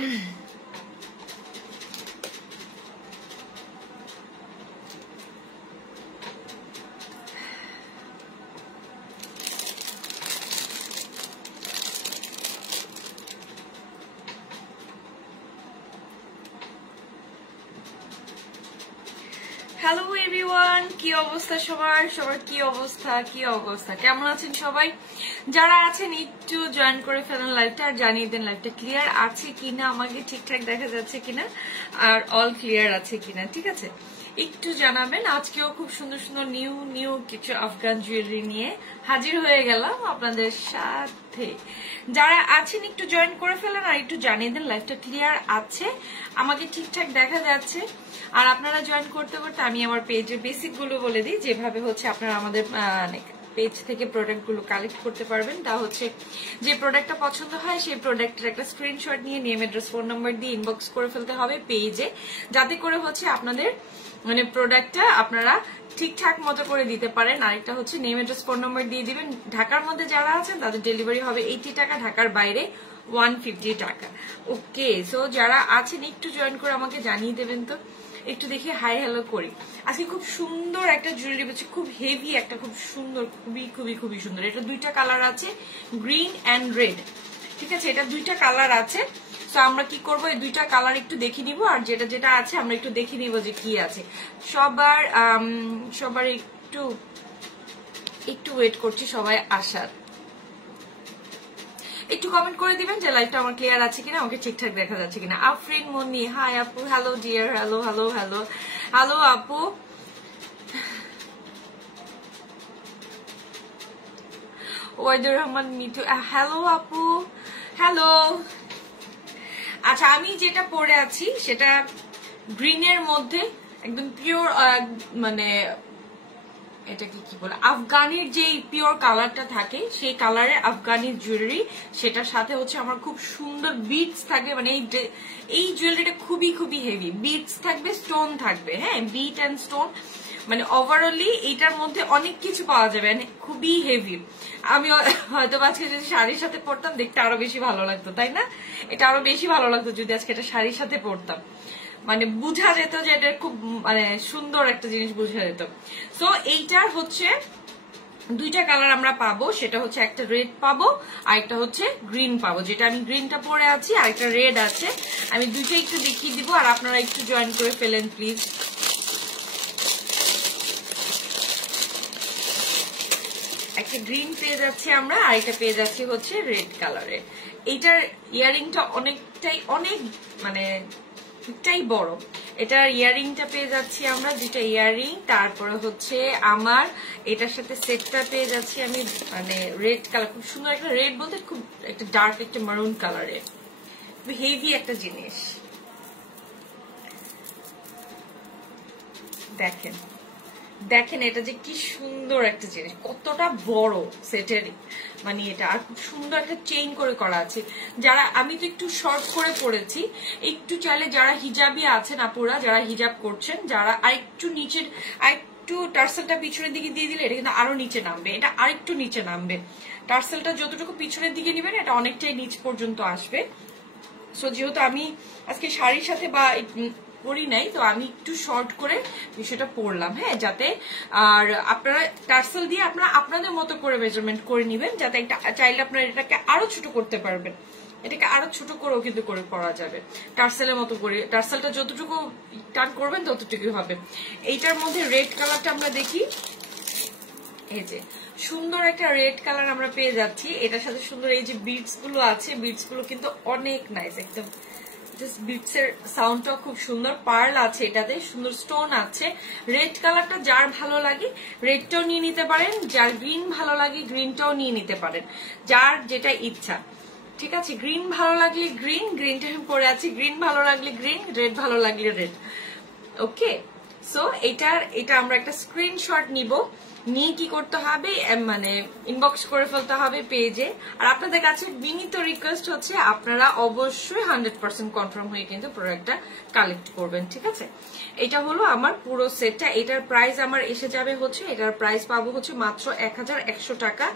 Hello everyone, কি অবস্থা সবার? কি অবস্থা কেমন আছেন সবাই? যারা আছেন একটু জয়েন করে ফেলেন লাইভটা, আর জানিয়ে দেন লাইভটা ক্লিয়ার আছে কিনা, আমাকে ঠিকঠাক দেখা যাচ্ছে কিনা, আর অল ক্লিয়ার আছে কিনা। ঠিক আছে, একটু জানাবেন। আজকেও খুব সুন্দর সুন্দর নিউ কিছু আফগান জুয়েলারি নিয়ে হাজির হয়ে গেলাম আপনাদের সাথে। যারা আছেন একটু জয়েন করে ফেলেন আর একটু জানিয়ে দেন লাইভটা ক্লিয়ার আছে, আমাকে ঠিকঠাক দেখা যাচ্ছে। আর আপনারা জয়েন করতে করতে আমি আমার পেজের বেসিক গুলো বলে দিই, যেভাবে হচ্ছে আপনারা আমাদের পেজ থেকে প্রোডাক্ট গুলো কালেক্ট করতে পারবেন। তা হচ্ছে যে প্রোডাক্টটা পছন্দ হয় সেই প্রোডাক্টের একটা স্ক্রিনশট নিয়ে নেম, অ্যাড্রেস, ফোন নাম্বার দিয়ে ইনবক্স করে ফেলতে হবে পেজে, যাতে করে হচ্ছে আপনাদের মানে প্রোডাক্টটা আপনারা ঠিকঠাক মতো করে দিতে পারেন। আরেকটা হচ্ছে নেম, অ্যাড্রেস, ফোন নাম্বার দিয়ে দিবেন। ঢাকার মধ্যে যারা আছেন তাদের ডেলিভারি হবে 80 টাকা, ঢাকার বাইরে 150 টাকা। ওকে, সো যারা আছেন একটু জয়েন করে আমাকে জানিয়ে দেবেন তো। একটু দেখি হাই হ্যালো করি। আজকে খুব সুন্দর একটা জুয়েলারি পাচ্ছি, খুব হেভি একটা, খুব সুন্দর, খুবই সুন্দর। এটা দুইটা কালার আছে, গ্রিন অ্যান্ড রেড। ঠিক আছে, এটা দুইটা কালার আছে। তো আমরা কি করব, এই দুইটা কালার একটু দেখে নিব, আর যেটা আছে আমরা একটু দেখে নিব যে কি আছে। সবার একটু ওয়েট করছি সবাই আসার। একটু কমেন্ট করে দিবেন যে লাইভটা আমার ক্লিয়ার আছে কিনা, আমাকে ঠিকঠাক দেখা যাচ্ছে কিনা। আফরিন মনি, হাই আপু, হ্যালো ডিয়ার, হ্যালো আপু। ওয়াইদুর রহমান মিঠু, হ্যালো আপু, হ্যালো। আচ্ছা, আমি যেটা পরে আছি সেটা গ্রিনের মধ্যে একদম পিওর, মানে এটাকে কি বলে, আফগানের যে পিওর কালারটা থাকে সেই কালারে আফগানি জুয়েলারি। সেটার সাথে হচ্ছে আমার খুব সুন্দর বিটস থাকবে, মানে এই জুয়েলারিটা খুবই হেভি। বিটস থাকবে, স্টোন থাকবে, হ্যাঁ, বিট অ্যান্ড স্টোন, মানে ওভারঅলি এটার মধ্যে অনেক কিছু পাওয়া যাবে, খুবই হেভি। আমি হয়তো আজকে যদি শাড়ির সাথে পরতাম দেখতে আরো বেশি ভালো লাগতো, তাই না? এটা আরো বেশি ভালো লাগতো যদি আজকে এটা শাড়ির সাথে পরতাম, মানে বুঝা যেত যে এটা খুব মানে সুন্দর একটা জিনিস বুঝা যেত। সো এইটার হচ্ছে দুইটা কালার আমরা পাবো, সেটা হচ্ছে একটা রেড পাবো আর একটা হচ্ছে গ্রিন পাবো। যেটা আমি গ্রিনটা পরে আছি, আর একটা রেড আছে। আমি দুইটা একটু দেখিয়ে দিব, আর আপনারা একটু জয়েন করে ফেলেন প্লিজ। একটা গ্রিন পেয়ে যাচ্ছি আমরা, আর একটা পেয়ে যাচ্ছি হচ্ছে রেড কালারের। এইটার ইয়ারিংটা অনেকটাই বড়। এটার ইয়ারিংটা পেয়ে যাচ্ছি আমরা, দুইটা ইয়ারিং। তারপরে হচ্ছে আমার এটার সাথে সেটটা পেয়ে যাচ্ছি আমি, মানে রেড কালার, খুব সুন্দর একটা রেড, বলতে খুব একটা ডার্ক একটা মারুন কালারের, খুব হেভি একটা জিনিস। দেখেন এটা যে কি সুন্দর একটা জিনিস, কতটা বড় সেটের, মানে এটা আর খুব সুন্দর একটা চেইন করে করা আছে। যারা, আমি তো একটু শর্ট করে পরেছি, একটু চাইলে যারা হিজাবি আছেন আপুরা, যারা হিজাব করছেন, যারা আরেকটু নিচের, আরেকটু টার্সেলটা পিছনের দিকে দিয়ে দিলে এটা কিন্তু আরো নিচে নামবে, এটা আরেকটু নিচে নামবে। টার্সেলটা যতটুকু পিছনের দিকে নিবেন এটা অনেকটাই নিচ পর্যন্ত আসবে। সো যেহেতু আমি আজকে শাড়ির সাথে বা পরি নাই, তো আমি একটু শর্ট করে বিষয়টা পরলাম, হ্যাঁ, যাতে, আর আপনারা টার্সেল দিয়ে আপনারা আপনাদের মতো করে মেজারমেন্ট করে নিবেন, যাতে একটা চাইলে আপনারা এটাকে আরো ছোট করতে পারবেন। এটাকে আরো ছোট করেও কিন্তু করে পরা যাবে, টার্সেলের মতো করে। টার্সেলটা যতটুকু টান করবেন ততটুকুই হবে। এইটার মধ্যে রেড কালারটা আমরা দেখি, এই যে সুন্দর একটা রেড কালার আমরা পেয়ে যাচ্ছি। এটার সাথে সুন্দর এই যে বিটস গুলো আছে, বিটস গুলো কিন্তু অনেক নাইস, একদম বিটস এর সাউন্ডটাও খুব সুন্দর। পার্ল আছে এটাতে, সুন্দর স্টোন আছে। রেড কালারটা যার ভালো লাগে রেডটাও নিয়ে নিতে পারেন, যার গ্রিন ভালো লাগে গ্রিনটাও নিয়ে নিতে পারেন, যার যেটা ইচ্ছা। ঠিক আছে, গ্রিন ভালো লাগলে গ্রিনটা আমি পরে আছি, গ্রিন ভালো লাগলে গ্রিন, রেড ভালো লাগলে রেড। ওকে, সো এটা আমরা একটা স্ক্রিনশট নিব, নিয়ে কি করতে হবে, মানে ইনবক্স করে ফেলতে হবে পেজে। আর আপনাদের কাছে বিনীত রিকোয়েস্ট হচ্ছে আপনারা অবশ্যই 100% কনফার্ম হয়ে কিন্তু প্রোডাক্টটা কালেক্ট করবেন। ঠিক আছে, এটা হলো আমার পুরো সেটটা। এটার প্রাইস আমার এসে যাবে হচ্ছে, এটার প্রাইস পাবো হচ্ছে মাত্র 1100 টাকা।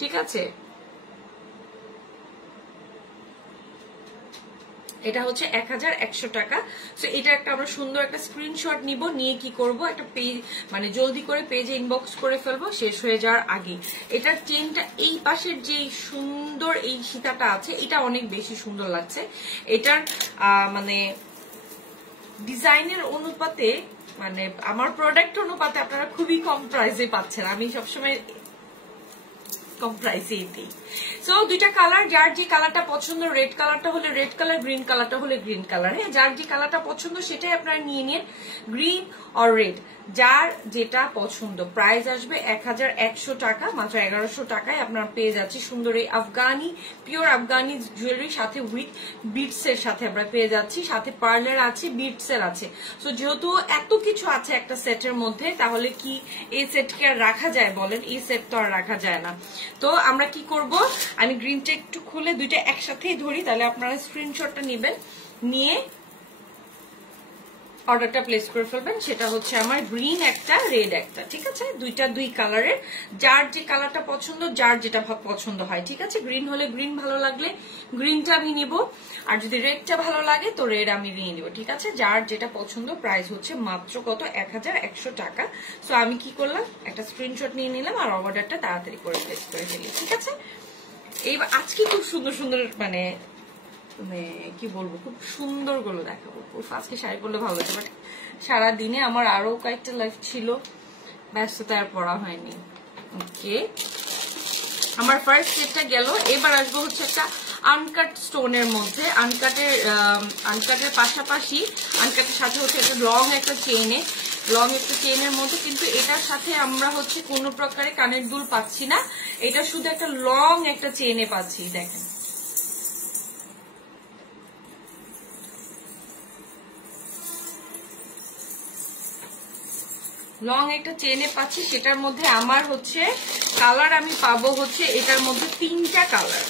ঠিক আছে, এটা হচ্ছে 1100 টাকা। সো এটা একটা আমরা সুন্দর একটা স্ক্রিনশট নিব, নিয়ে কি করব, একটা পেজ মানে জলদি করে পেজে ইনবক্স করে ফেলবো শেষ হয়ে যাওয়ার আগে। এটার চেনটা এই পাশের যে সুন্দর এই সীতাটা আছে এটা অনেক বেশি সুন্দর লাগছে। এটার মানে ডিজাইনের অনুপাতে মানে আমার প্রোডাক্ট অনুপাতে আপনারা খুবই কম প্রাইসে পাচ্ছেন। আমি সবসময় কম প্রাইসে দিই। সো দুইটা কালার, যার যে কালারটা পছন্দ, রেড কালারটা হলে রেড কালার, গ্রিন কালারটা হলে গ্রিন কালার। হ্যাঁ, যার যে কালারটা পছন্দ সেটাই আপনারা নিয়ে নিন, গ্রিন অর রেড, যার যেটা পছন্দ। প্রাইস আসবে 1100 টাকা, মাত্র 1100 টাকায় আপনারা পেয়ে যাচ্ছি সুন্দর এই আফগানি, পিওর আফগানি জুয়েলারি, সাথে উইথ বিটস এর সাথে আমরা পেয়ে যাচ্ছি, সাথে পার্লের আছে, বিটস এর আছে। সো যেহেতু এত কিছু আছে একটা সেটের মধ্যে, তাহলে কি এই সেটকে আর রাখা যায় বলেন? এই সেট তো আর রাখা যায় না। তো আমরা কি করব, আমি গ্রিনটা একটু খুলে দুইটা একসাথেই ধরি, তাহলে আপনারা স্ক্রিনশটটা নেবেন, নিয়ে অর্ডারটা প্লেস করে ফেলবেন। সেটা হচ্ছে আমার গ্রিন একটা, রেড একটা, ঠিক আছে? দুইটা দুই কালারের, যার যে কালারটা পছন্দ, যার যেটা পছন্দ হয়, ঠিক আছে? গ্রিন হলে গ্রিন ভালো লাগলে গ্রিনটা আমি নিব, আর যদি রেডটা ভালো লাগে তো রেড আমি নিয়ে নিব, ঠিক আছে? যার যেটা পছন্দ। প্রাইস হচ্ছে মাত্র কত, 1100 টাকা। সো আমি কি করলাম, একটা স্ক্রিনশট নিয়ে নিলাম আর অর্ডারটা তাড়াতাড়ি করে প্লেস করে ফেলি, ঠিক আছে? এইবার আজকে খুব সুন্দর সুন্দর মানে কি বলবো, খুব সুন্দর গুলো দেখাবো। আজকে শাড়ি পরলে ভালো হতো, বাট সারাদিনে আমার আরো কয়েকটা লাইফ ছিল, ব্যস্ততা আর পড়া হয়নি। ওকে, আমার ফার্স্ট সেটটা গেল। এবার আসবো হচ্ছে একটা আনকাট স্টোনের মধ্যে, আনকাটের পাশাপাশি আনকাটের সাথে হচ্ছে একটা লং একটা চেইনের মধ্যে, কিন্তু এটার সাথে আমরা হচ্ছে কোনো প্রকারে কানের দুল পাচ্ছি না, এটা শুধু একটা লং একটা চেইনে পাচ্ছি। দেখেন, লং একটা চেনে পাচ্ছি, সেটার মধ্যে আমার হচ্ছে কালার আমি পাবো হচ্ছে এটার মধ্যে 3টা কালার।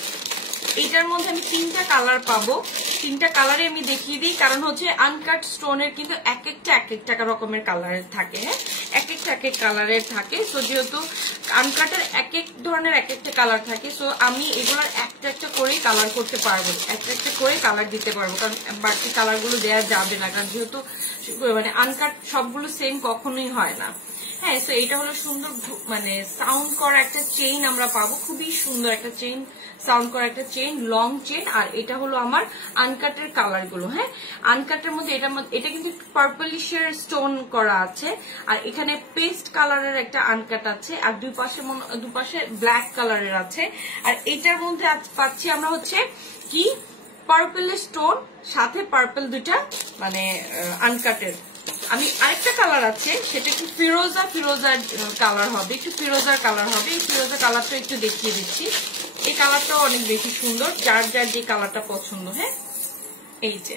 এটার মধ্যে আমি 3টা কালার পাবো। 3টা কালারে আমি দেখিয়ে দিই, কারণ হচ্ছে আনকাট স্টোনের কিন্তু এক একটা রকমের কালারের থাকে। হ্যাঁ, এক একটা কালারের থাকে। সো যেহেতু আনকাটের এক ধরনের এক একটা কালার থাকে, সো আমি এগুলোর একটা করেই কালার করতে পারবো, একটা করে কালার দিতে পারবো, কারণ বাকি কালারগুলো দেওয়া যাবে না, কারণ যেহেতু মানে আনকাট সবগুলো সেম কখনোই হয় না। হ্যাঁ, তো এটা হলো সুন্দর মানে সাউন্ড করা একটা চেইন আমরা পাবো, খুবই সুন্দর একটা চেইন, সাউন্ড করা একটা চেইন, লং চেইন। আর এটা হলো আমার আনকাটের কালার গুলো। হ্যাঁ, আনকাটের মধ্যে এটা কিন্তু পার্পলিশের স্টোন করা আছে, আর এখানে পেস্ট কালারের একটা আনকাট আছে, আর দুপাশে ব্ল্যাক কালারের আছে। আর এটার মধ্যে পাচ্ছি আমরা হচ্ছে কি পার্পলের স্টোন, সাথে পার্পল দুইটা মানে আনকাটের। আমি আরেকটা কালার আছে, সেটা একটু ফিরোজার কালার হবে, একটু ফিরোজার কালার হবে। এই ফিরোজা কালারটা একটু দেখিয়ে দিচ্ছি। এই কালারটাও অনেক বেশি সুন্দর, যার যে কালারটা পছন্দ। হ্যাঁ, এই যে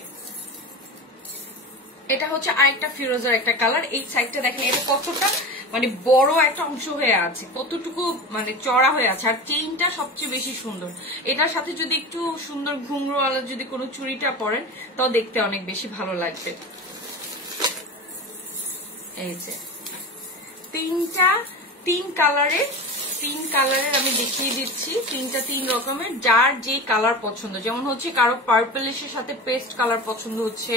এটা হচ্ছে আরেকটা ফিরোজার একটা কালার। এই সাইডটা দেখেন, এটা কতটা মানে বড় একটা অংশ হয়ে আছে, কতটুকু মানে চড়া হয়ে আছে, আর চেইনটা সবচেয়ে বেশি সুন্দর। এটার সাথে যদি একটু সুন্দর ঘুংরোওয়ালা যদি কোনো চুড়িটা পরেন, তাও দেখতে অনেক বেশি ভালো লাগবে। এই যে তিন কালারের আমি দেখিয়ে দিচ্ছি, 3 রকমের, যার যে কালার পছন্দ। যেমন হচ্ছে কারো পার্পলিশের সাথে পেস্ট কালার পছন্দ হচ্ছে,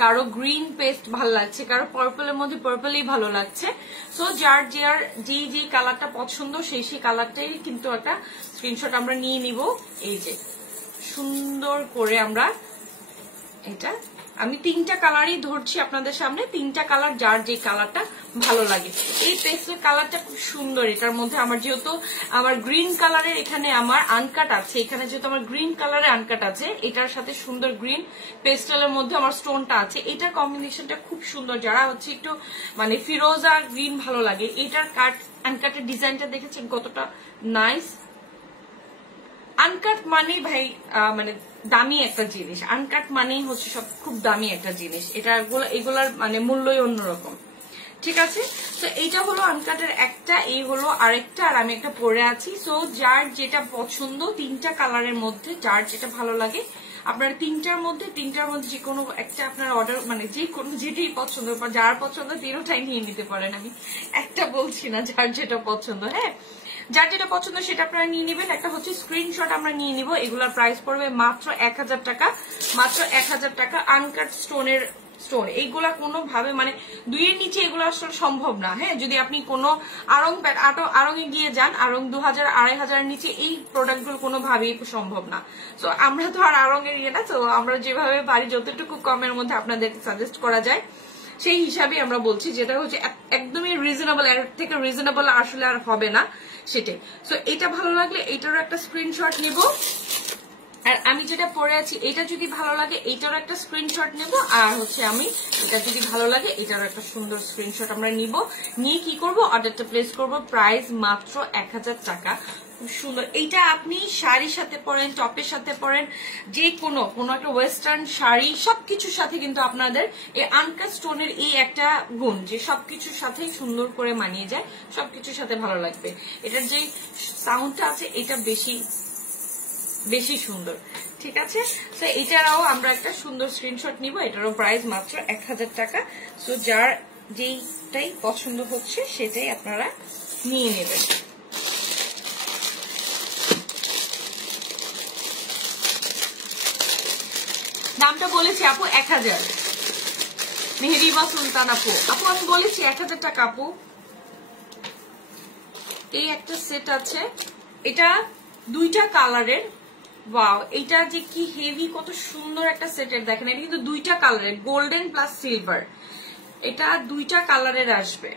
কারো গ্রিন পেস্ট ভালো লাগছে, কারো পার্পলের মধ্যে পার্পলই ভালো লাগছে। সো যার যে কালারটা পছন্দ সেই কালারটাই কিন্তু একটা স্ক্রিনশট আমরা নিয়ে নিব। এই যে সুন্দর করে আমরা এটা, আমি 3টা কালারই ধরছি আপনাদের সামনে, 3টা কালার, যার যে কালারটা ভালো লাগে। এই পেস্টেল কালারটা খুব সুন্দর। এটার মধ্যে আমার যেহেতু আমার গ্রিন কালারের এখানে আমার আনকাট আছে, এখানে যেহেতু আমার গ্রিন কালারের আনকাট আছে, এটার সাথে সুন্দর গ্রিন পেস্টেলের মধ্যে আমার স্টোনটা আছে, এটার কম্বিনেশনটা খুব সুন্দর। যারা হচ্ছে একটু মানে ফিরোজা গ্রিন ভালো লাগে, এটার আনকাটের ডিজাইনটা দেখেছেন কতটা নাইস। আনকাট মানে ভাই মানে দামি একটা জিনিস, আনকাট মানেই হচ্ছে সব খুব দামি একটা জিনিস, এগুলার মানে মূল্যই অন্যরকম, ঠিক আছে? তো এইটা হলো আনকাটের একটা, এই হলো আরেকটা, আর আমি একটা পরে আছি। সো যার যেটা পছন্দ 3টা কালারের মধ্যে, যার যেটা ভালো লাগে, আপনার 3টার মধ্যে যে কোনো একটা আপনার অর্ডার মানে যে কোনো যেটাই পছন্দ, যার পছন্দ 3টাই নিয়ে নিতে পারেন। আমি একটা বলছি না, যার যেটা পছন্দ। হ্যাঁ, যার যেটা পছন্দ সেটা আপনারা নিয়ে নেবেন। একটা হচ্ছে স্ক্রিনশট আমরা নিয়ে নিব। এগুলোর প্রাইস পড়বে মাত্র 1000 টাকা, মাত্র 1000 টাকা। আনকাট স্টোনের স্টোন, এইগুলা কোনোভাবে মানে 2 এর নিচে এগুলো আসলে সম্ভব না। হ্যাঁ, যদি আপনি কোনো আড়ং এ গিয়ে যান, আড়ং 2000 2500 নিচে এই প্রোডাক্টগুলো কোনোভাবেই সম্ভব না। তো আমরা তো আর আড়ং এর ইয়ে না, তো আমরা যেভাবে পারি যতটুকু কমের মধ্যে আপনাদেরকে সাজেস্ট করা যায় সেই হিসাবে আমরা বলছি, যেটা হচ্ছে একদমই রিজনেবল, এর থেকে রিজনেবল আসলে আর হবে না সেটাই। সো এটা ভালো লাগলে এটারও একটা স্ক্রিনশট নিব। আর আমি যেটা পরে আছি এটা যদি ভালো লাগে এটারও একটা স্ক্রিনশট নেব। আর হচ্ছে আমি এটা যদি ভালো লাগে এটারও একটা সুন্দর স্ক্রিনশট আমরা নিব। নিয়ে কি করব, অর্ডারটা প্লেস করব। প্রাইস মাত্র 1000 টাকা। খুব সুন্দর। এইটা আপনি শাড়ির সাথে পরেন, টপের সাথে পরেন, যে কোনো একটা ওয়েস্টার্ন শাড়ি সবকিছুর সাথে কিন্তু আপনাদের এই আনকাট স্টোনের এই একটা গুণ যে সবকিছুর সাথে সুন্দর করে মানিয়ে যায়, সবকিছুর সাথে ভালো লাগবে। এটার যে সাউন্ডটা আছে এটা বেশি সুন্দর। ঠিক আছে, তো এটারও আমরা একটা সুন্দর স্ক্রিনশট নিব। এটারও প্রাইস মাত্র 1000 টাকা। সো যার যেইটাই পছন্দ হচ্ছে সেটাই আপনারা নিয়ে নেবেন। দামটা বলেছি আপু 1000। মেহেরিবা সুলতান আপু, আমি বলেছি 1000 টাকা আপু। এই একটা সেট আছে, এটা 2টা কালারের। ওয়াও, এটা যে কি হেভি, কত সুন্দর একটা সেটের। দেখেন এটা কিন্তু 2টা কালারের, গোল্ডেন প্লাস সিলভার। এটা 2টা কালারের আসবে।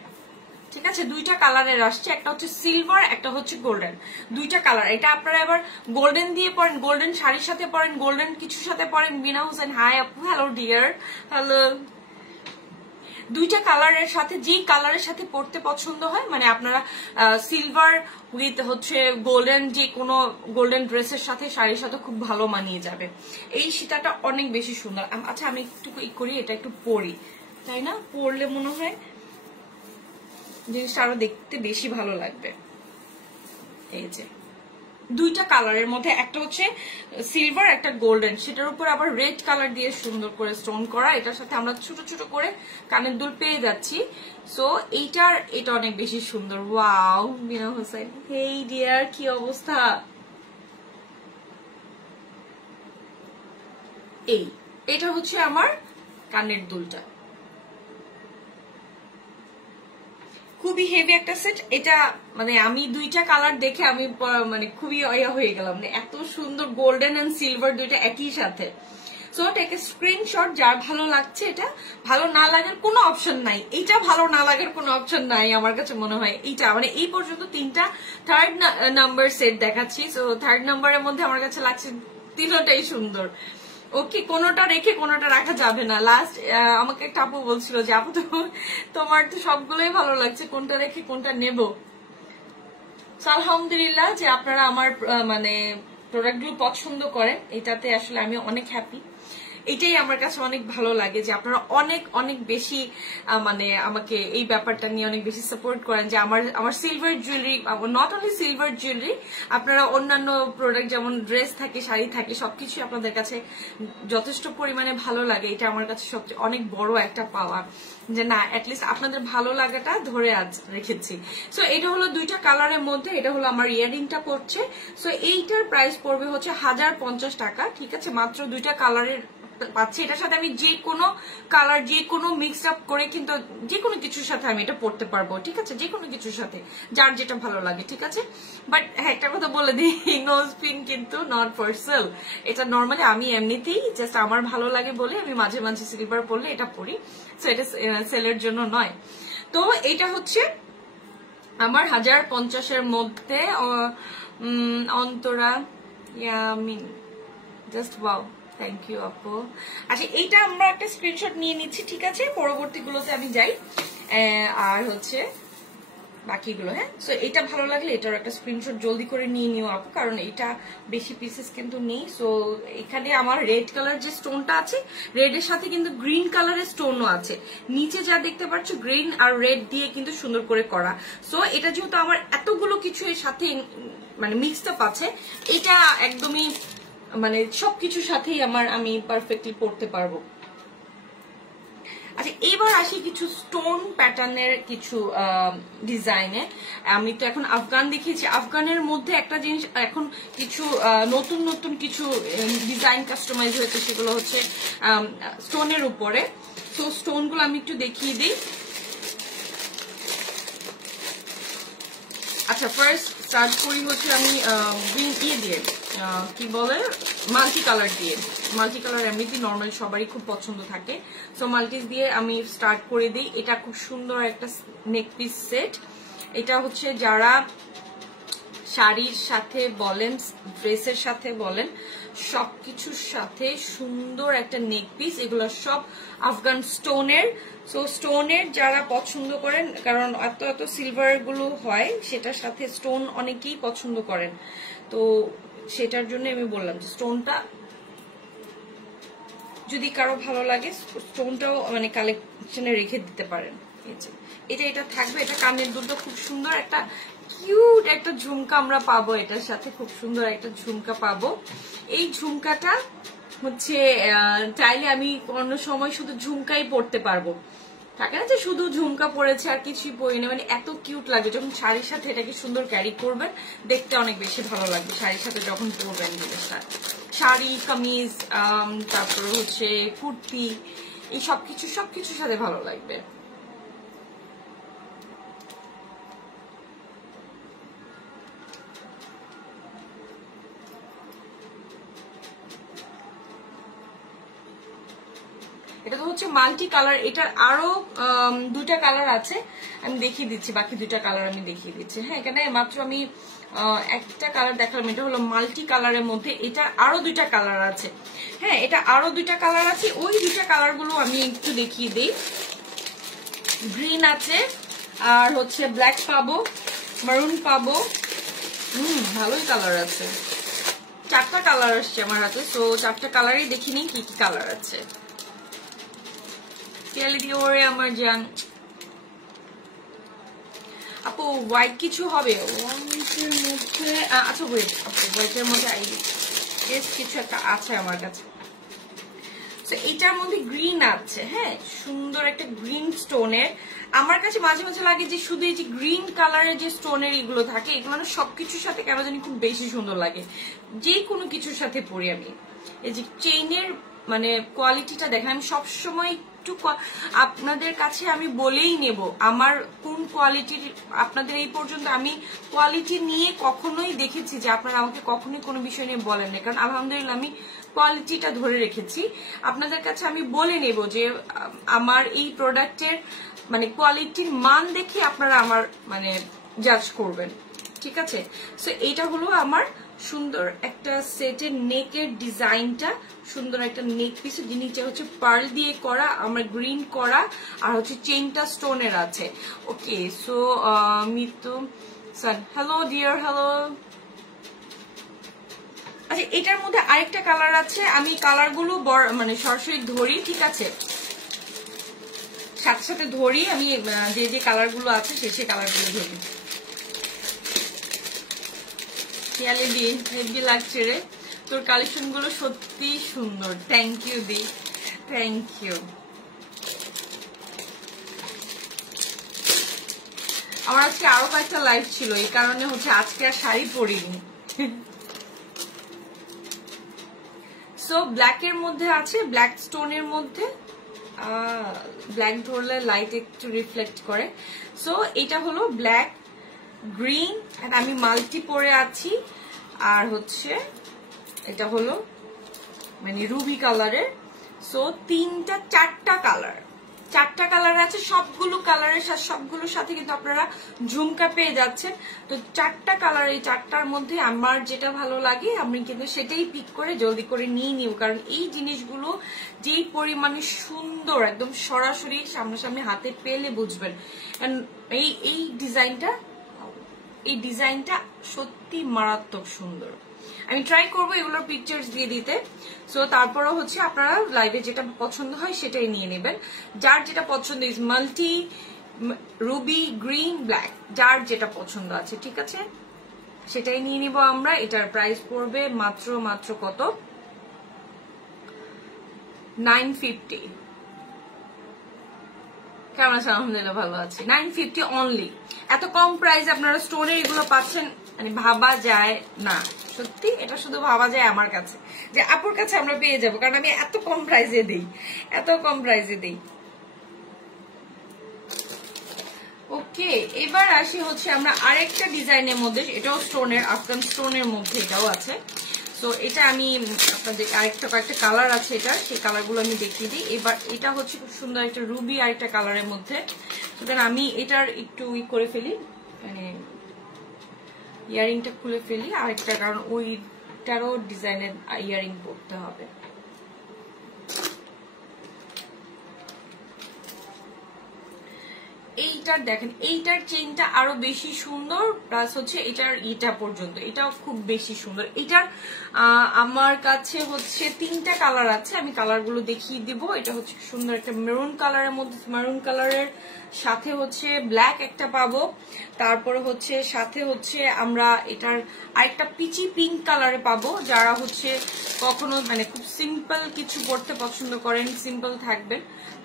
ঠিক আছে, 2টা কালারের আসছে, একটা হচ্ছে সিলভার, একটা হচ্ছে গোল্ডেন। 2টা কালার। এটা আপনারা এবার গোল্ডেন দিয়ে পরেন, গোল্ডেন শাড়ির সাথে পরেন, গোল্ডেন কিছুর সাথে পরেন। বিনা হোসেন হাই আপু, হ্যালো ডিয়ার, হ্যালো। 2টা কালারের সাথে যেই কালারের সাথে পরতে পছন্দ হয়, মানে আপনারা সিলভার উইথ হচ্ছে গোল্ডেন, যে কোনো গোল্ডেন ড্রেসের সাথে শাড়ির সাথে খুব ভালো মানিয়ে যাবে। এই সীতাটা অনেক বেশি সুন্দর। আচ্ছা আমি একটু করি, এটা একটু পরি, তাই না? পরলে মনে হয় জিনিসটা আরো দেখতে বেশি ভালো লাগবে। এই যে 2টা কালারের মধ্যে, একটা হচ্ছে সিলভার, একটা গোল্ডেন, সেটার উপর আবার রেড কালার দিয়ে সুন্দর করে স্টোন করা। এটার সাথে আমরা ছোট ছোট করে কানের দুল পেয়ে যাচ্ছি। সো এটা অনেক বেশি সুন্দর। ওয়াও বিনা হোসেন, হেই ডিয়ার, কি অবস্থা? এটা হচ্ছে আমার কানের দুলটা, খুবই হেভি একটা সেট। এটা মানে আমি 2টা কালার দেখে আমি মানে খুবই অয়া হয়ে গেলাম, মানে এত সুন্দর গোল্ডেন এন্ড সিলভার 2টা একই সাথে। সো টেক এ স্ক্রিনশট, যার ভালো লাগছে। এটা ভালো না লাগার কোনো অপশন নাই, এটা ভালো না লাগার কোনো অপশন নাই আমার কাছে মনে হয়। এইটা মানে এই পর্যন্ত 3টা থার্ড নাম্বার সেট দেখাচ্ছি। সো থার্ড নাম্বারের মধ্যে আমার কাছে লাগছে 3টাই সুন্দর। ওকে, কোনোটা রেখে কোনোটা রাখা যাবে না। লাস্ট আমাকে একটা আপু বলছিল যে আপু তোমার তো সবগুলোই ভালো লাগছে, কোনটা রেখে কোনটা নেব। আলহামদুলিল্লাহ যে আপনারা আমার মানে প্রোডাক্টগুলো পছন্দ করেন, এটাতে আসলে আমি অনেক হ্যাপি। এটাই আমার কাছে অনেক ভালো লাগে যে আপনারা অনেক অনেক বেশি মানে আমাকে এই ব্যাপারটা নিয়ে অনেক বেশি সাপোর্ট করেন, যে আমার silver jewellery, not only silver jewellery, আপনারা অন্যান্য প্রোডাক্ট যেমন ড্রেস থাকে, শাড়ি থাকে, সবকিছু আপনাদের কাছে যথেষ্ট পরিমাণে ভালো লাগে। এটা আমার কাছে সবচেয়ে অনেক বড় একটা পাওয়া, যে না অ্যাটলিস্ট আপনাদের ভালো লাগাটা ধরে আজ রেখেছি। সো এটা হলো 2টা কালারের মধ্যে, এটা হলো আমার ইয়ারিংটা পড়ছে। সো এইটার প্রাইস পড়বে হচ্ছে 1050 টাকা। ঠিক আছে, মাত্র 2টা কালারের পাচ্ছি। এটার সাথে আমি যে কোনো কালার, যে কোনো মিক্স আপ করে কিন্তু যে কোনো কিছুর সাথে আমি এটা পড়তে পারবো। ঠিক আছে, যে কোনো কিছুর সাথে যার যেটা ভালো লাগে। ঠিক আছে, বাট একটা কথা বলে দিই, নোজ পিন কিন্তু নট ফর সেল। এটা নর্মালি আমি এমনিতেই জাস্ট আমার ভালো লাগে বলে আমি মাঝে মাঝে সিলভার পরলে এটা পরি। সো এটা সেলের জন্য নয়। তো এটা হচ্ছে আমার 1050-এর মধ্যে। Antara Yamin, just wow, thank you আপু। আচ্ছা এইটা আমরা একটা স্ক্রিনশট নিয়ে নিচ্ছি। ঠিক আছে, পরবর্তীগুলোতে আমি যাই। আর হচ্ছে বাকিগুলো, হ্যাঁ। সো এটা ভালো লাগলে এটার একটা স্ক্রিনশট জলদি করে নিয়ে নিও আপু, কারণ এটা বেশি পিসেস কিন্তু নেই। সো এখানে আমার রেড কালার যে স্টোনটা আছে, রেড এর সাথে কিন্তু গ্রিন কালারের স্টোনও আছে। নিচে যা দেখতে পাচ্ছ গ্রিন আর রেড দিয়ে কিন্তু সুন্দর করে করা। সো এটা যেহেতু আমার এতগুলো কিছু এর সাথে মানে মিক্সড আপ আছে, এটা একদমই মানে সবকিছুর সাথেই আমি পারফেক্টলি পড়তে পারবো। আচ্ছা এবার আসি কিছু স্টোন প্যাটার্নের কিছু ডিজাইনে। আমি তো এখন আফগান দেখিয়েছি, আফগানের মধ্যে একটা জিনিস এখন কিছু নতুন নতুন কিছু ডিজাইন কাস্টমাইজ হয়েছে, সেগুলো হচ্ছে স্টোনের উপরে। তো স্টোনগুলো আমি একটু দেখিয়ে দিই। আচ্ছা ফার্স্ট স্টার্ট করি হচ্ছে আমি গ্রিন দিয়ে কি বলে মাল্টি কালার দিয়ে। মাল্টি কালার এমনিতেই নর্মাল সবারই খুব পছন্দ থাকে, সো মাল্টিস দিয়ে আমি স্টার্ট করে দিই। এটা খুব সুন্দর একটা নেক পিস সেট। এটা হচ্ছে যারা শাড়ির সাথে বলেন, ড্রেসের সাথে বলেন, সবকিছুর সাথে সুন্দর একটা নেক পিস। এগুলো সব আফগান স্টোনের। সো স্টোনের যারা পছন্দ করেন, কারণ এত এত সিলভার গুলো হয়, সেটার সাথে স্টোন অনেকেই পছন্দ করেন, তো সেটার জন্য আমি বললাম যে স্টোনটা যদি কারো ভালো লাগে স্টোনটাও মানে কালেকশনে রেখে দিতে পারেন। এটা থাকবে। এটা কানের দুটো খুব সুন্দর একটা কিউট একটা ঝুমকা আমরা পাবো, এটার সাথে খুব সুন্দর একটা ঝুমকা পাবো। এই ঝুমকাটা হচ্ছে চাইলে আমি অন্য সময় শুধু ঝুমকাই পরতে পারবো, থাকে না যে শুধু ঝুমকা পরেছে আর কিছুই পরিনি, মানে এত কিউট লাগে যখন শাড়ির সাথে এটাকে সুন্দর ক্যারি করবেন, দেখতে অনেক বেশি ভালো লাগবে শাড়ির সাথে যখন পরবেন জিনিসটা। শাড়ি, কামিজ, তারপর হচ্ছে কুর্তি, এই সবকিছুর সাথে ভালো লাগবে। এটা তো হচ্ছে মাল্টি কালার। এটার আরো দুটা কালার আছে, আমি দেখিয়ে দিচ্ছি, বাকি দুটা কালার আমি দেখিয়ে দিচ্ছি। হ্যাঁ এখানে মাত্র আমি একটা কালার দেখালাম, এটা হলো মাল্টি কালারের মধ্যে। এটার আরো দুইটা কালার আছে। হ্যাঁ এটা আরো দুইটা কালার আছে, ওই দুইটা কালার গুলো আমি একটু দেখিয়ে দিই। গ্রিন আছে, আর হচ্ছে ব্ল্যাক পাবো, মারুন পাবো। ভালোই কালার আছে, 4টা কালার আসছে আমার হাতে। তো 4টা কালারই দেখিনি কি কি কালার আছে। আমার জান আপু হোয়াইট কিছু হবে হোয়াইটের মধ্যে? আচ্ছা ওয়েট আপু, হোয়াইটের মধ্যে কিছু একটা আছে আমার কাছে। এটার মধ্যে গ্রিন আছে। হ্যাঁ সুন্দর একটা গ্রিন স্টোনের। আমার কাছে মাঝে মাঝে লাগে যে শুধু এই যে গ্রিন কালারের যে স্টোনের এগুলো থাকে, এগুলো মানে সবকিছুর সাথে কেন জানি খুব বেশি সুন্দর লাগে, যে কোনো কিছুর সাথে পরি আমি। এই যে চেইনের মানে কোয়ালিটিটা দেখেন, আমি সবসময় একটু আপনাদের কাছে আমি বলেই নেব আমার কোন কোয়ালিটির। আপনাদের এই পর্যন্ত আমি কোয়ালিটি নিয়ে কখনোই দেখেছি যে আপনারা আমাকে কখনোই কোনো বিষয় নিয়ে বলেন না, কারণ আলহামদুলিল্লাহ আমি কোয়ালিটিটা ধরে রেখেছি। আপনাদের কাছে আমি বলে নেব যে আমার এই প্রোডাক্টের মানে কোয়ালিটির মান দেখে আপনারা আমার মানে জাজ করবেন, ঠিক আছে? সো এইটা হলো আমার সুন্দর একটা সেটের নেকের ডিজাইনটা, সুন্দর একটা নেক পিস, নিচে হচ্ছে পার্ল দিয়ে করা, আমার গ্রিন করা, আর হচ্ছে চেইনটা স্টোনের আছে। ওকে সো মিতু সান হ্যালো ডিয়ার, হ্যালো। আচ্ছা এটার মধ্যে আরেকটা কালার আছে, আমি কালারগুলো মানে সরাসরি ধরি, ঠিক আছে, সাথে সাথে ধরি আমি, যে যে কালারগুলো আছে সে কালারগুলো ধরি। খেয়ালে দিন হেভি লাগছে রে, তোর কালেকশন গুলো সত্যি সুন্দর। থ্যাংক ইউ দি, থ্যাংক ইউ। আমার আজকে আরো কয়েকটা লাইভ ছিল, এই কারণে হচ্ছে আজকে আর শাড়ি পরিনি। সো ব্ল্যাকের মধ্যে আছে, ব্ল্যাক স্টোনের মধ্যে, ব্ল্যাক ধরলে লাইট একটু রিফ্লেক্ট করে। সো এটা হলো ব্ল্যাক, গ্রিন, আমি মাল্টি পরে আছি, আর হচ্ছে এটা হলো মানে রুবি কালারের। সো 4টা কালার আছে, সবগুলো কালারের সাথে সবগুলোর সাথে কিন্তু আপনারা ঝুমকা পেয়ে যাচ্ছেন। তো 4টা কালার, এই 4টার মধ্যে আমার যেটা ভালো লাগে আমি কিন্তু সেটাই পিক করে জলদি করে নিয়ে নিব, কারণ এই জিনিসগুলো যেই পরিমাণে সুন্দর একদম সরাসরি সামনাসামনি হাতে পেলে বুঝবেন। এই ডিজাইনটা সত্যি মারাত্মক সুন্দর। আমি ট্রাই করবো এগুলোর পিকচার্স দিয়ে দিতে। সো তারপরও হচ্ছে আপনারা লাইভে যেটা পছন্দ হয় সেটাই নিয়ে নেবেন, যার যেটা পছন্দ, is multi, Ruby, green, black, যার যেটা পছন্দ আছে, ঠিক আছে, সেটাই নিয়ে নিব আমরা। এটার প্রাইস পড়বে মাত্র কত, 950। কেমন আছেন? আলহামদুলিল্লাহ ভালো আছি। 950 অনলি। এত কম প্রাইস আপনারা স্টোরে এগুলো পাচ্ছেন, মানে ভাবা যায় না। সত্যি এটা শুধু ভাবা যায় আমার কাছে, যে আপুর কাছে আমরা পেয়ে যাবো, কারণ আমি এত কম প্রাইসে দিই, এত কম প্রাইসে দিই। ওকে, এবার আসি হচ্ছে আমরা আরেকটা ডিজাইনের মধ্যে, এটাও স্টোনের, আফগান স্টোনের মধ্যে এটাও আছে। তো এটা আমি আপনাদের আরেকটা কয়েকটা কালার আছে, এটা সেই কালারগুলো আমি দেখিয়ে দিই। এবার এটা হচ্ছে খুব সুন্দর একটা রুবি আরেকটা কালারের মধ্যে। সুতরাং আমি এটার একটু করে ফেলি, মানে ইয়ারিংটা খুলে ফেলি আরেকটা, কারণ ওইটারও ডিজাইনের ইয়ারিং পরতে হবে। এইটার দেখেন, এইটার চেইনটা আরো বেশি সুন্দর, প্লাস হচ্ছে এটার ইটা পর্যন্ত এটাও খুব বেশি সুন্দর। এটার আমার কাছে হচ্ছে 3টা কালার আছে, আমি কালারগুলো দেখিয়ে দিব। এটা হচ্ছে সুন্দর একটা মেরুন কালারের মধ্যে, মেরুন কালারের সাথে হচ্ছে ব্ল্যাক একটা পাবো, তারপরে হচ্ছে সাথে হচ্ছে আমরা এটার আরেকটা পিচি পিঙ্ক কালারে পাবো। যারা হচ্ছে কখনো মানে খুব সিম্পল কিছু পড়তে পছন্দ করেন, সিম্পল থাকবেন,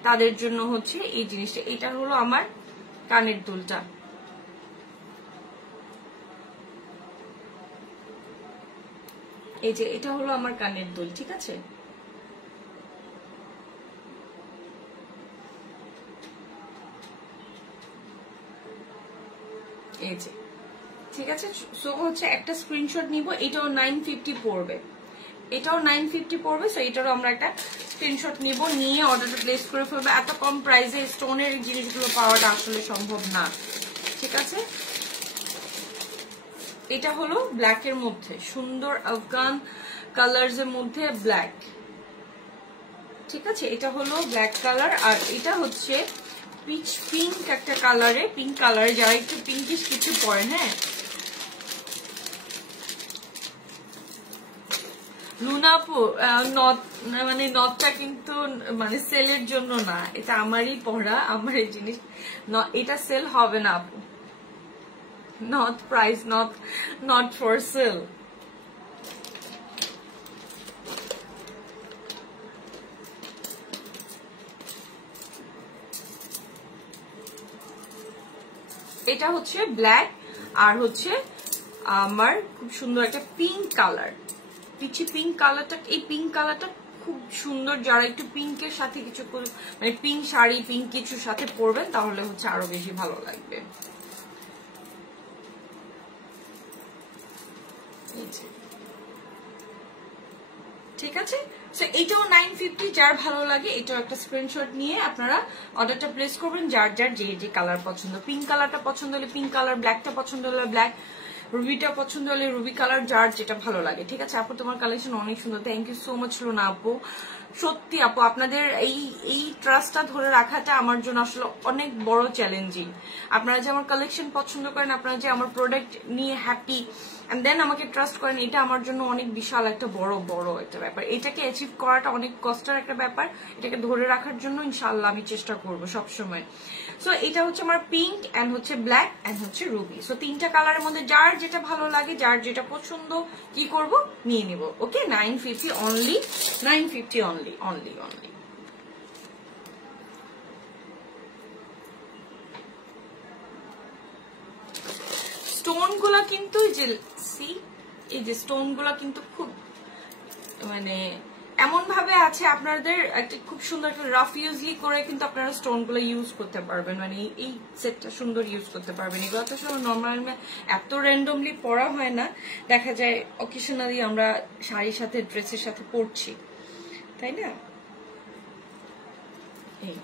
তাদের জন্য হচ্ছে এই জিনিসটা। এটা হলো আমার কানের দুলটা, এই যে এটা হলো আমার কানের দুল, ঠিক আছে। এই যে ঠিক আছে। সো হচ্ছে একটা স্ক্রিনশট নিব, এটাও 950 পড়বে, এটাও 950 পড়বে। সো এটারও আমরা একটা স্ক্রিনশট নিব, নিয়ে অর্ডারটা প্লেস করে ফেলবো। এত কম প্রাইসে স্টোনের জিনিসগুলো পাওয়াটা আসলে সম্ভব না, ঠিক আছে। এটা হলো ব্ল্যাকের মধ্যে সুন্দর আফগান কালারস এর মধ্যে ব্ল্যাক, ঠিক আছে। এটা হলো ব্ল্যাক কালার, আর এটা হচ্ছে পিচ পিঙ্ক একটা কালারে, পিঙ্ক কালারে যারা একটু পিঙ্কিশ কিছু পরেন, হ্যাঁ। লুনাপু নথ, মানে নথটা কিন্তু মানে সেলের জন্য না, এটা আমারই পড়া, আমার এই জিনিস, এটা সেল হবে না আপু, not price, not for sale. এটা হচ্ছে ব্ল্যাক, আর হচ্ছে আমার খুব সুন্দর একটা পিঙ্ক কালার, পিচি পিঙ্ক কালারটা, এই পিঙ্ক কালারটা খুব সুন্দর। যারা একটু পিঙ্কের সাথে কিছু মানে পিঙ্ক শাড়ি, পিঙ্ক কিছুর সাথে পরবেন, তাহলে হচ্ছে আরো বেশি ভালো লাগবে। ঠিক আছে, এটাও 950। যার ভালো লাগে এটাও একটা স্ক্রিনশট নিয়ে আপনারা অর্ডারটা প্লেস করবেন। যার যার যে কালার পছন্দ, পিঙ্ক কালারটা পছন্দ হলে পিঙ্ক কালার, ব্ল্যাকটা পছন্দ হলে ব্ল্যাক, রুবিটা পছন্দ হলে রুবি কালার, যার যেটা ভালো লাগে, ঠিক আছে। আপু তোমার কালেকশন অনেক সুন্দর, থ্যাংক ইউ সো মাচ লোনা আপু। সত্যি আপু, আপনাদের এই ট্রাস্টটা ধরে রাখাটা আমার জন্য আসলে অনেক বড় চ্যালেঞ্জিং। আপনারা যে আমার কালেকশন পছন্দ করেন, আপনারা যে আমার প্রোডাক্ট নিয়ে হ্যাপি এন্ড দেন আমাকে ট্রাস্ট করেন, এটা আমার জন্য অনেক বিশাল একটা বড় একটা ব্যাপার। এটাকে অ্যাচিভ করাটা অনেক কষ্টের একটা ব্যাপার, এটাকে ধরে রাখার জন্য ইনশাআল্লাহ আমি চেষ্টা করব সবসময়। সো এটা হচ্ছে আমার পিঙ্ক এন্ড হচ্ছে ব্ল্যাক এন্ড হচ্ছে রুবি। সো 3টা কালারের মধ্যে যার যেটা ভালো লাগে, যার যেটা পছন্দ, কি করব নিয়ে নিব। ওকে, 950 অনলি, 950 অনলি। স্টোন গুলা কিন্তু এই যে স্টোন গুলা কিন্তু খুব মানে এমন ভাবে আছে, আপনাদের একটা খুব সুন্দর একটা রাফ ইউজলি করে কিন্তু আপনারা স্টোন গুলো ইউজ করতে পারবেন, মানে এই সেটটা সুন্দর ইউজ করতে পারবেন। এগুলো তো আসলে নর্মাল এত র্যান্ডমলি পরা হয় না, দেখা যায় অকেশনালি আমরা শাড়ির সাথে ড্রেসের সাথে পরছি, তাই না। এই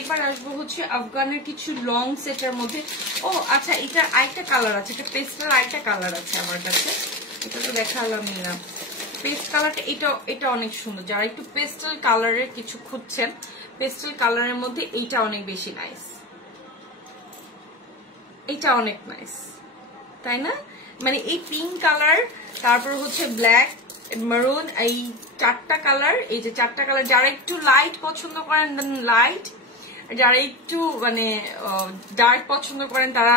এবার আসবো হচ্ছে আফগানের কিছু লং সেটের মধ্যে। ও আচ্ছা, এটা আরেকটা কালার আছে, এটা পেস্টাল আরেকটা কালার আছে আমার কাছে, এটা তো দেখালাম না। পেস্ট কালারটা এটা অনেক সুন্দর। যারা একটু পেস্টাল কালারের কিছু খুঁজছেন, পেস্টাল কালারের মধ্যে এইটা অনেক বেশি নাইস, এটা অনেক নাইস, তাই না। মানে এই পিঙ্ক কালার, তারপর হচ্ছে ব্ল্যাক, মেরুন, এই 4টা কালার, এই যে 4টা কালার, যারা একটু লাইট পছন্দ করেন লাইট, যারা একটু মানে ডার্ক পছন্দ করেন তারা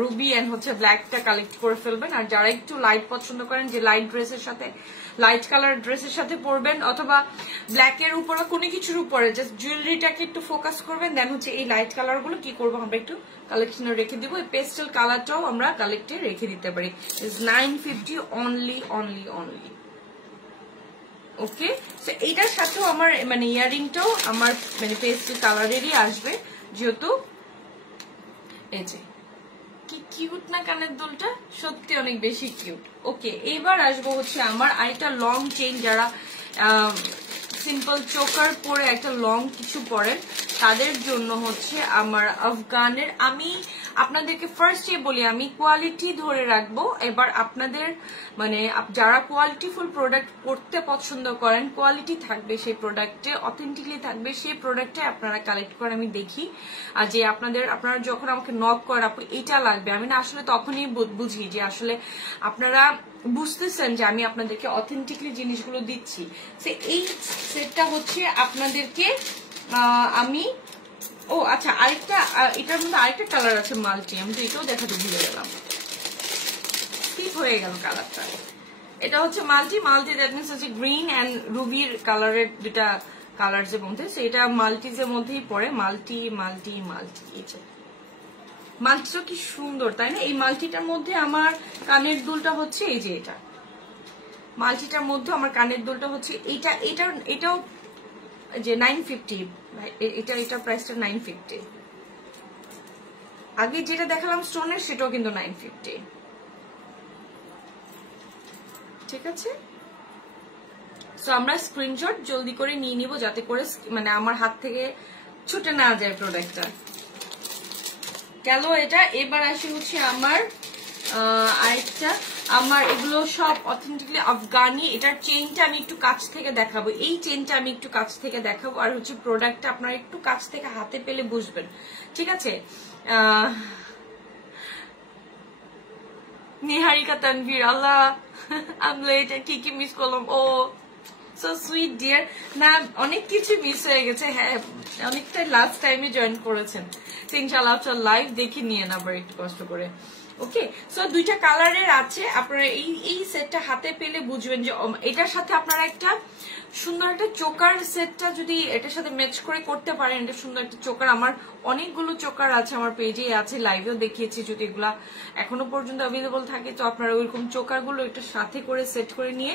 রুবি এন্ড হচ্ছে ব্ল্যাকটা কালেক্ট করে ফেলবেন, আর যারা একটু লাইট পছন্দ করেন যে লাইট ড্রেসের সাথে লাইট কালার ড্রেসের সাথে পরবেন অথবা ব্ল্যাকের উপর বা কোনো কিছুর উপরে জাস্ট জুয়েলারিটাকে একটু ফোকাস করবেন, দেন হচ্ছে এই লাইট কালার গুলো কি করবো আমরা একটু কালেকশনে রেখে দিব। এই পেস্টেল কালারটাও আমরা কালেক্টে রেখে দিতে পারি। 950 অনলি অনলি অনলি। ওকে, সো এইটার সাথেও আমার মানে ইয়ারিংটাও আমার মানে পেস্টেল কালারেরই আসবে, যেহেতু এই যে কি কিউট না কানের দুলটা, সত্যি অনেক বেশি কিউট। ওকে, এবার আসবো হচ্ছে আমার আরেকটা লং চেইন, যারা সিম্পল চোকার পরে একটা লং কিছু পরেন তাদের জন্য হচ্ছে আমার আফগানের। আমি আপনাদেরকে ফার্স্টে বলি আমি কোয়ালিটি ধরে রাখবো। এবার আপনাদের মানে যারা কোয়ালিটিফুল প্রোডাক্ট পড়তে পছন্দ করেন, কোয়ালিটি থাকবে সেই প্রোডাক্টে, অথেন্টিকলি থাকবে সেই প্রোডাক্টে আপনারা কালেক্ট করে আমি দেখি। আর যে আপনারা যখন আমাকে নক করেন আপু এটা লাগবে, আমি না আসলে তখনই বুঝি যে আসলে আপনারা বুঝতেছেন যে আমি আপনাদেরকে অথেন্টিকলি জিনিসগুলো দিচ্ছি। এই সেটটা হচ্ছে আপনাদেরকে আমি আচ্ছা আরেকটা, এটার মধ্যে আরেকটা কালার আছে মাল্টি, আমি তো এটাও দেখাতে ভুলে গেলাম, ঠিক হয়ে গেল কালারটা। এটা হচ্ছে মাল্টি দ্যাট মিনস হচ্ছে গ্রিন এন্ড রুবির কালারের দুটা কালার যে মধ্যে, সেটা মাল্টিজের মধ্যেই পড়ে। মাল্টি মাল্টি মাল্টি, এটা মাল্টিটা কি সুন্দর তাই না? এই মাল্টিটার মধ্যে আমার কানের দুলটা হচ্ছে এই যে এটা, মাল্টিটার মধ্যে আমার কানের দুলটা হচ্ছে এটাও যে 950, এটা প্রাইসটা 950। আগে যেটা দেখালাম স্টোনের সেটাও কিন্তু 950। ঠিক আছে, সো আমরা স্ক্রিনশট জলদি করে নিয়ে নিব যাতে করে মানে আমার হাত থেকে ছুটে না যায় প্রোডাক্টটা। গেল এটা। এবার আসি হচ্ছে আমার আরেকটা, আমার এগুলো সব অথেন্টিকলি আফগানি। এটার চেইনটা আমি একটু কাছ থেকে দেখাবো, এই চেইনটা আমি একটু কাছ থেকে দেখাবো, আর হচ্ছে প্রোডাক্টটা আপনারা একটু কাছ থেকে হাতে পেলে বুঝবেন। ঠিক আছে, নিহারিকা তানভীর, আল্লাহ আমরা এটা কি মিস করলাম। ও সো সুইট ডিয়ার, না অনেক কিছু মিস হয়ে গেছে। হ্যাঁ, অনেকটাই লাস্ট টাইমে জয়েন করেছেন, ইনশাআল্লাহ আপনার লাইভ দেখে নিয়ে আবার একটু কষ্ট করে। ওকে, সো দুইটা কালারের আছে, আপনারা এই সেটটা হাতে পেলে বুঝবেন যে এটার সাথে আপনারা একটা সুন্দর একটা চোকার সেটটা যদি এটার সাথে ম্যাচ করে করতে পারেন, এটা সুন্দর একটা চোকার। আমার অনেকগুলো চোকার আছে, আমার পেজে আছে, লাইভেও দেখিয়েছি। যদি এগুলা এখনো পর্যন্ত অ্যাভেলেবল থাকে তো আপনারা ওইরকম চোকার গুলো একটা সাথে করে সেট করে নিয়ে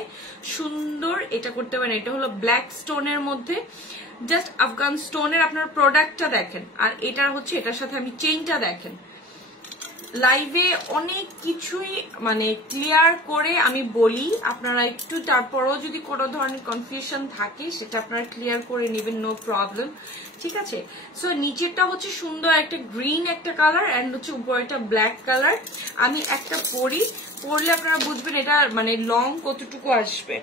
সুন্দর এটা করতে পারেন। এটা হলো ব্ল্যাক স্টোনের মধ্যে, জাস্ট আফগান স্টোনের আপনার প্রোডাক্টটা দেখেন, আর এটা হচ্ছে এটার সাথে আমি চেইনটা দেখেন। লাইভে অনেক কিছুই মানে ক্লিয়ার করে আমি বলি, আপনারা একটু তারপরও যদি কোনো ধরনের কনফিউশন থাকে সেটা আপনারা ক্লিয়ার করে নেবেন, নো প্রবলেম। ঠিক আছে, সো নিচেরটা হচ্ছে সুন্দর একটা গ্রিন একটা কালার এন্ড হচ্ছে উপরে একটা ব্ল্যাক কালার। আমি একটা পরলে আপনারা বুঝবেন এটা মানে লং কতটুকু আসবে,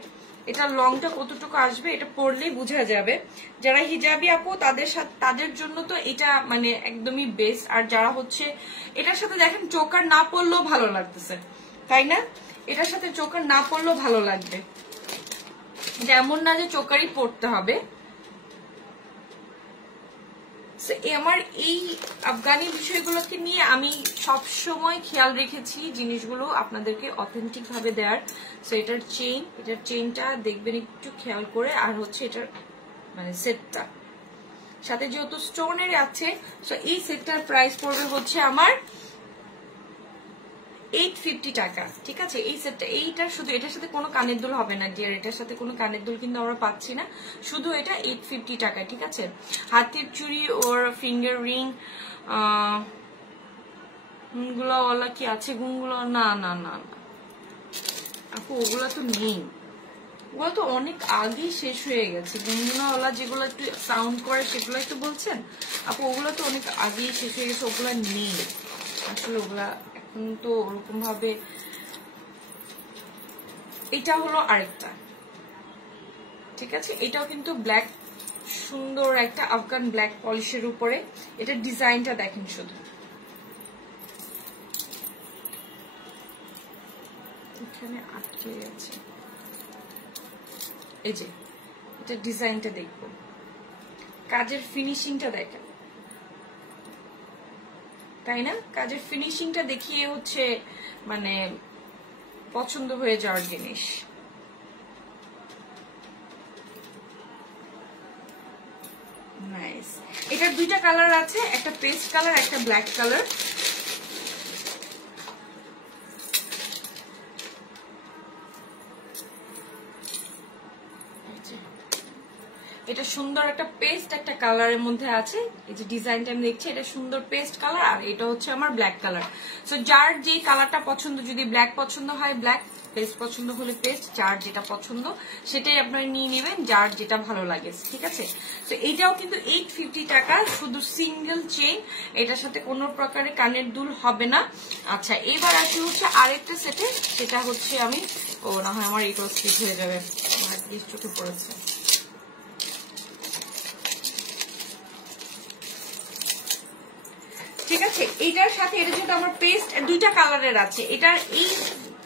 এটা লংটা কতটুকু আসবে এটা পরলেই বোঝা যাবে। যারা হিজাবি আপু তাদের জন্য তো এটা মানে একদমই বেস্ট। আর যারা হচ্ছে এটার সাথে দেখেন চোকার না পরলেও ভালো লাগতেছে, তাই না? এটার সাথে চোকার না পরলেও ভালো লাগবে, যেমন না যে চোকারই পরতে হবে। আমার এই আফগানি বিষয়গুলোকে নিয়ে আমি সব সময় খেয়াল রেখেছি জিনিসগুলো আপনাদেরকে অথেন্টিক ভাবে দেওয়ার। সো এটার চেইনটা দেখবেন একটু খেয়াল করে, আর হচ্ছে এটার মানে সেটটা সাথে যেহেতু স্টোনের আছে, সো এই সেটটার প্রাইস পড়বে হচ্ছে আমার 850 টাকা। ঠিক আছে, এই সেটটা এইটা শুধু এটার সাথে কোনো কানের দুল হবে না ডিয়ার, এটার সাথে কোনো কানের দুল কিন্তু আমরা পাচ্ছি না, শুধু এটা 850 টাকা। ঠিক আছে, হাতের চুড়ি ওর ফিঙ্গার রিং গুলো ওলা কি আছে, গুনগুলো না না না না আপু ওগুলা তো নেই, ওগুলো তো অনেক আগেই শেষ হয়ে গেছে। গুনগুনাওয়ালা যেগুলো একটু সাউন্ড করে সেগুলো একটু বলছেন আপু, ওগুলো তো অনেক আগেই শেষ হয়ে গেছে, ওগুলা নেই আসলে, ওগুলা এখন তো ওরকম ভাবে। এটা হলো আরেকটা, ঠিক আছে, এটাও কিন্তু ব্ল্যাক, সুন্দর একটা আফগান ব্ল্যাক পলিশের উপরে। এটা ডিজাইনটা দেখেন শুধু, এখানে আটকে আছে, এই যে এটা ডিজাইনটা দেখবো, কাজের ফিনিশিংটা দেখেন, তাই না? কাজের ফিনিশিংটা দেখিয়ে হচ্ছে মানে পছন্দ হয়ে যাওয়ার জিনিস। নাইস। এটার দুইটা কালার আছে, একটা পেস্ট কালার, একটা ব্ল্যাক কালার। এটা সুন্দর একটা পেস্ট একটা কালারের মধ্যে আছে। এই যে ডিজাইনটা আমি দেখছি, এটা সুন্দর পেস্ট কালার, আর এটা হচ্ছে আমার ব্ল্যাক কালার। সো যার যে কালারটা পছন্দ, যদি ব্ল্যাক পছন্দ হয় ব্ল্যাক, পেস্ট পছন্দ হলে পেস্ট, যার যেটা পছন্দ সেটাই আপনারা নিয়ে নেবেন, যার যেটা ভালো লাগে, ঠিক আছে? তো এইটাও কিন্তু 850 টাকা, শুধু সিঙ্গেল চেইন, এটার সাথে কোনো প্রকারের কানের দুল হবে না। আচ্ছা, এবার আসি হচ্ছে আরেকটা সেটে, সেটা হচ্ছে আমি না হয় আমার এইটাও স্কিপ হয়ে যাবে, আমার চোখে পড়েছে। ঠিক আছে, এইটার সাথে এটা যেহেতু আমার পেস্ট দুইটা কালারের আছে, এটার এই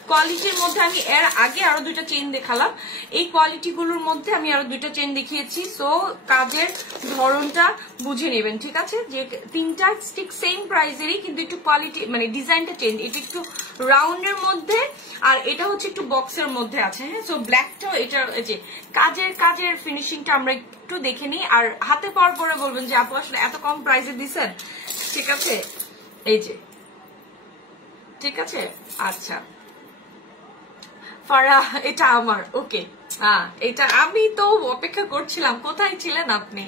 কোয়ালিটির মধ্যে আমি এর আগে আরো দুইটা চেইন দেখালাম, এই কোয়ালিটি গুলোর মধ্যে আমি আরো দুইটা চেইন দেখিয়েছি। সো কাজের ধরনটা বুঝে নেবেন, ঠিক আছে? যে তিনটা স্টিক সেম প্রাইসেরই, কিন্তু একটু কোয়ালিটি মানে ডিজাইনটা চেঞ্জ, এটা একটু রাউন্ডের মধ্যে আর এটা হচ্ছে একটু বক্সের মধ্যে আছে। হ্যাঁ, সো ব্ল্যাকটাও এটা যে কাজের ফিনিশিংটা আমরা একটু দেখে নিই, আর হাতে পাওয়ার পরে বলবেন যে আপু আসলে এত কম প্রাইসে দিচ্ছেন, ঠিক আছে? এই যে, ঠিক আছে। আচ্ছা ফারা, এটা আমার, ওকে। এটা আমি তো অপেক্ষা করছিলাম, কোথায় ছিলেন আপনি?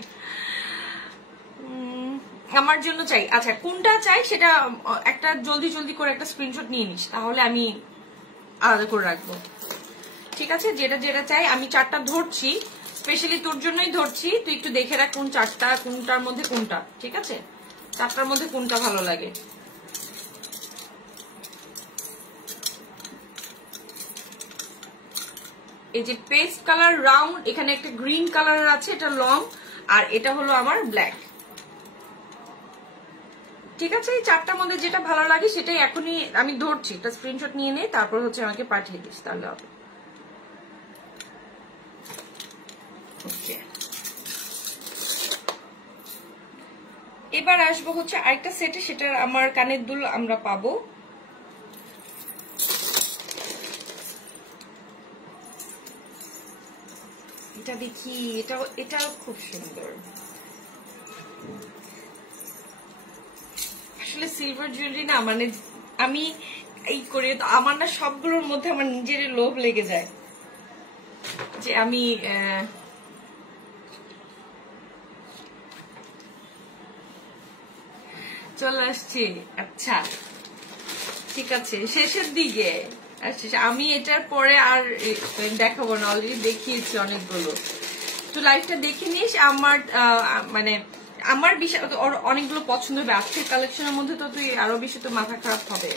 আমার জন্য চাই। আচ্ছা, কোনটা চাই সেটা একটা জলদি জলদি করে একটা স্ক্রিনশট নিয়ে নিস, তাহলে আমি আলাদা করে রাখবো, ঠিক আছে? যেটা যেটা চাই আমি চারটা ধরছি, স্পেশালি তোর জন্যই ধরছি, তুই একটু দেখে রাখ কোন চারটা, কোনটার মধ্যে কোনটা, ঠিক আছে? চারটার মধ্যে কোনটা ভালো লাগে। এই যে পেস্ট কালার রাউন্ড, এখানে একটা গ্রিন কালার আছে, এটা লং, আর এটা হলো আমার ব্ল্যাক, ঠিক আছে? এই চারটার মধ্যে যেটা ভালো লাগে সেটাই এখনই আমি ধরছি, একটা স্ক্রিনশট নিয়ে নে, তারপর হচ্ছে আমাকে পাঠিয়ে দিস, তাহলে হবে। ওকে, এবার আসবো হচ্ছে আরেকটা সেটে, সেটার আমার কানের দুল আমরা পাবো। এটা দেখি, এটাও খুব সুন্দর। আসলে সিলভার জুয়েলারি না, মানে আমি এই করে আমার না সবগুলোর মধ্যে আমার নিজের লোভ লেগে যায়, যে আমি চলে আসছি। আচ্ছা ঠিক আছে, শেষের দিকে আচ্ছা, আমি এটার পরে আর দেখাবো না, অলরেডি দেখিয়েছি অনেকগুলো। তো লাইভটা দেখে নিস। আমার মানে আমার বিষয় অনেকগুলো পছন্দ হবে আজকের কালেকশনের মধ্যে, তো তুই আরো বেশি তো মাথা খারাপ হবে।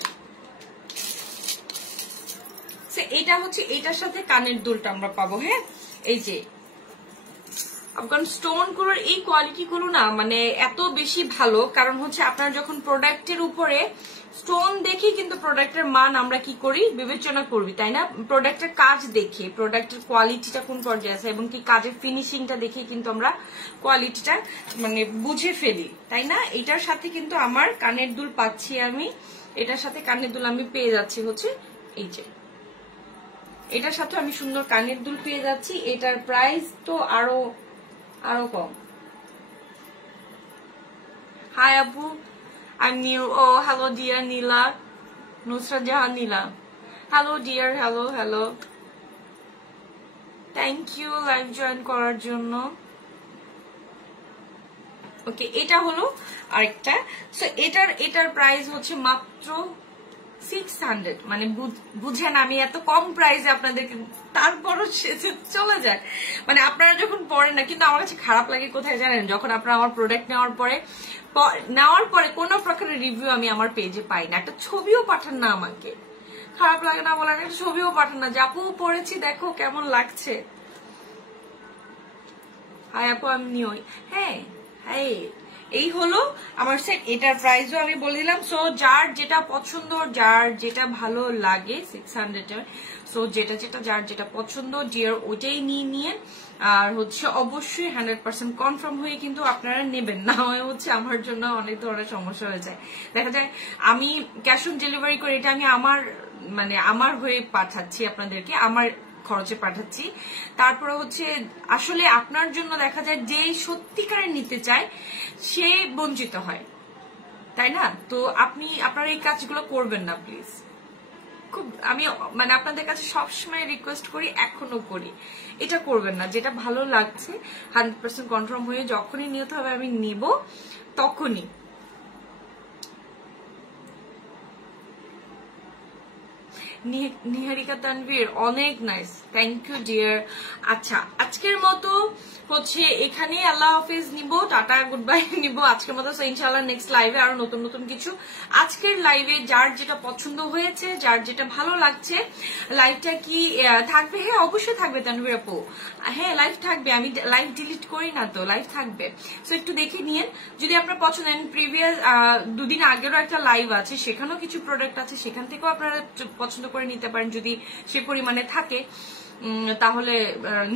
এটা হচ্ছে এটার সাথে কানের দুলটা আমরা পাবো। হ্যাঁ, এই যে আফগান স্টোন গুলোর এই কোয়ালিটি গুলো না মানে এত বেশি ভালো, কারণ হচ্ছে আপনারা যখন প্রোডাক্টের উপরে স্টোন দেখে কিন্তু প্রোডাক্টের মান আমরা কি করি বিবেচনা করবি, তাই না? প্রোডাক্টের কাজ দেখে, প্রোডাক্টের কোয়ালিটিটা কোন পর্যায়ে আছে এবং কি কাজের ফিনিশিংটা দেখে কিন্তু আমরা কোয়ালিটিটা মানে বুঝে ফেলি, তাই না? এটার সাথে কিন্তু আমার কানের দুল পাচ্ছি আমি, এটার সাথে কানের দুল আমি পেয়ে যাচ্ছি হচ্ছে এই যে এটার সাথে আমি সুন্দর কানের দুল পেয়ে যাচ্ছি। এটার প্রাইস তো আরো কম। হাই আপু, I'm new. Oh, hello dear Nila. Nusrat Jahan Nila. Hello dear, hello. Thank you live join করার জন্য। ওকে, এটা হলো আরেকটা। সো এটার প্রাইস হচ্ছে মাত্র 600। মানে বুঝেন আমি এত কম প্রাইসে আপনাদেরকে, তারপরও চলে যায়। মানে আপনারা যখন পড়েন না, কিন্তু আমার কাছে খারাপ লাগে কোথায় জানেন, যখন আপনারা আমার প্রোডাক্ট নেওয়ার পরে কোনো প্রকারের রিভিউ আমি আমার পেজে পাই না, একটা ছবিও পাঠান না আমাকে। খারাপ লাগে না বলার, একটা ছবিও পাঠান না যে আপু পড়েছি দেখো কেমন লাগছে। হাই আপু, আমি নিও। হ্যাঁ, এই হলো আমার সেট। এটার প্রাইসও আমি বলে দিলাম। সো যার যেটা পছন্দ, যার যেটা ভালো লাগে 600 এর। সো যার যেটা পছন্দ ডিয়ার ওইটাই নিয়ে আর হচ্ছে অবশ্যই 100% কনফার্ম হয়ে কিন্তু আপনারা নেবেন, না হয় হচ্ছে আমার জন্য অনেক ধরনের সমস্যা হয়ে যায়। দেখা যায় আমি ক্যাশ অন ডেলিভারি করে, এটা আমি আমার হয়ে পাঠাচ্ছি আপনাদেরকে, আমার খরচে পাঠাচ্ছি, তারপরে হচ্ছে আসলে আপনার জন্য দেখা যায় যে সত্যিকারের নিতে চায় সে বঞ্চিত হয়, তাই না? তো আপনারা এই কাজগুলো করবেন না প্লিজ। খুব আমি আপনাদের কাছে সবসময় রিকোয়েস্ট করি, এখনো করি, এটা করবেন না। যেটা ভালো লাগছে 100% কনফার্ম হয়ে যখনই নিতে হবে আমি নিব তখনই। নিহারিকা তানভীর অনেক নাইস, থ্যাংক ইউ ডিয়ার। আচ্ছা আজকের মতো হচ্ছে এখানে আল্লাহ হাফিজ নিব, টাটা গুড বাই নিব আজকের মতো। ইনশাআল্লাহ নেক্সট লাইভে আরো নতুন নতুন কিছু। আজকের লাইভে যার যেটা পছন্দ হয়েছে, যার যেটা ভালো লাগছে, লাইভটা কি থাকবে? হ্যাঁ অবশ্যই থাকবে তানভীর আপু, হ্যাঁ লাইভ থাকবে, আমি লাইভ ডিলিট করি না তো, লাইভ থাকবে। সো একটু দেখে নিন যদি আপনার পছন্দ। প্রিভিয়াস 2 দিন আগেরও একটা লাইভ আছে, সেখানেও কিছু প্রোডাক্ট আছে, সেখান থেকেও আপনারা পছন্দ করে নিতে পারেন যদি সে পরিমাণে থাকে, তাহলে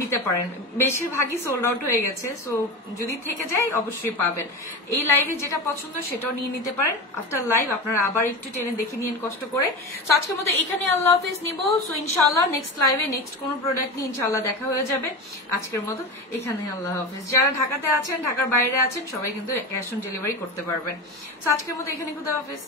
নিতে পারেন। বেশিরভাগই সোল্ড আউট হয়ে গেছে, সো যদি থেকে যায় অবশ্যই পাবেন। এই লাইভে যেটা পছন্দ সেটাও নিয়ে নিতে পারেন। আফটার লাইভ আপনারা আবার একটু টেনে দেখে নিন কষ্ট করে। সো আজকের মতো এখানে আল্লাহ হাফিজ নিব। সো ইনশাআল্লাহ নেক্সট লাইভে নেক্সট কোনো প্রোডাক্ট নিয়ে ইনশাআল্লাহ দেখা হয়ে যাবে। আজকের মতো এখানে আল্লাহ হাফিজ। যারা ঢাকাতে আছেন, ঢাকার বাইরে আছেন, সবাই কিন্তু ক্যাশ অন ডেলিভারি করতে পারবেন। সো আজকের মতো এখানে খুদা হাফিজ।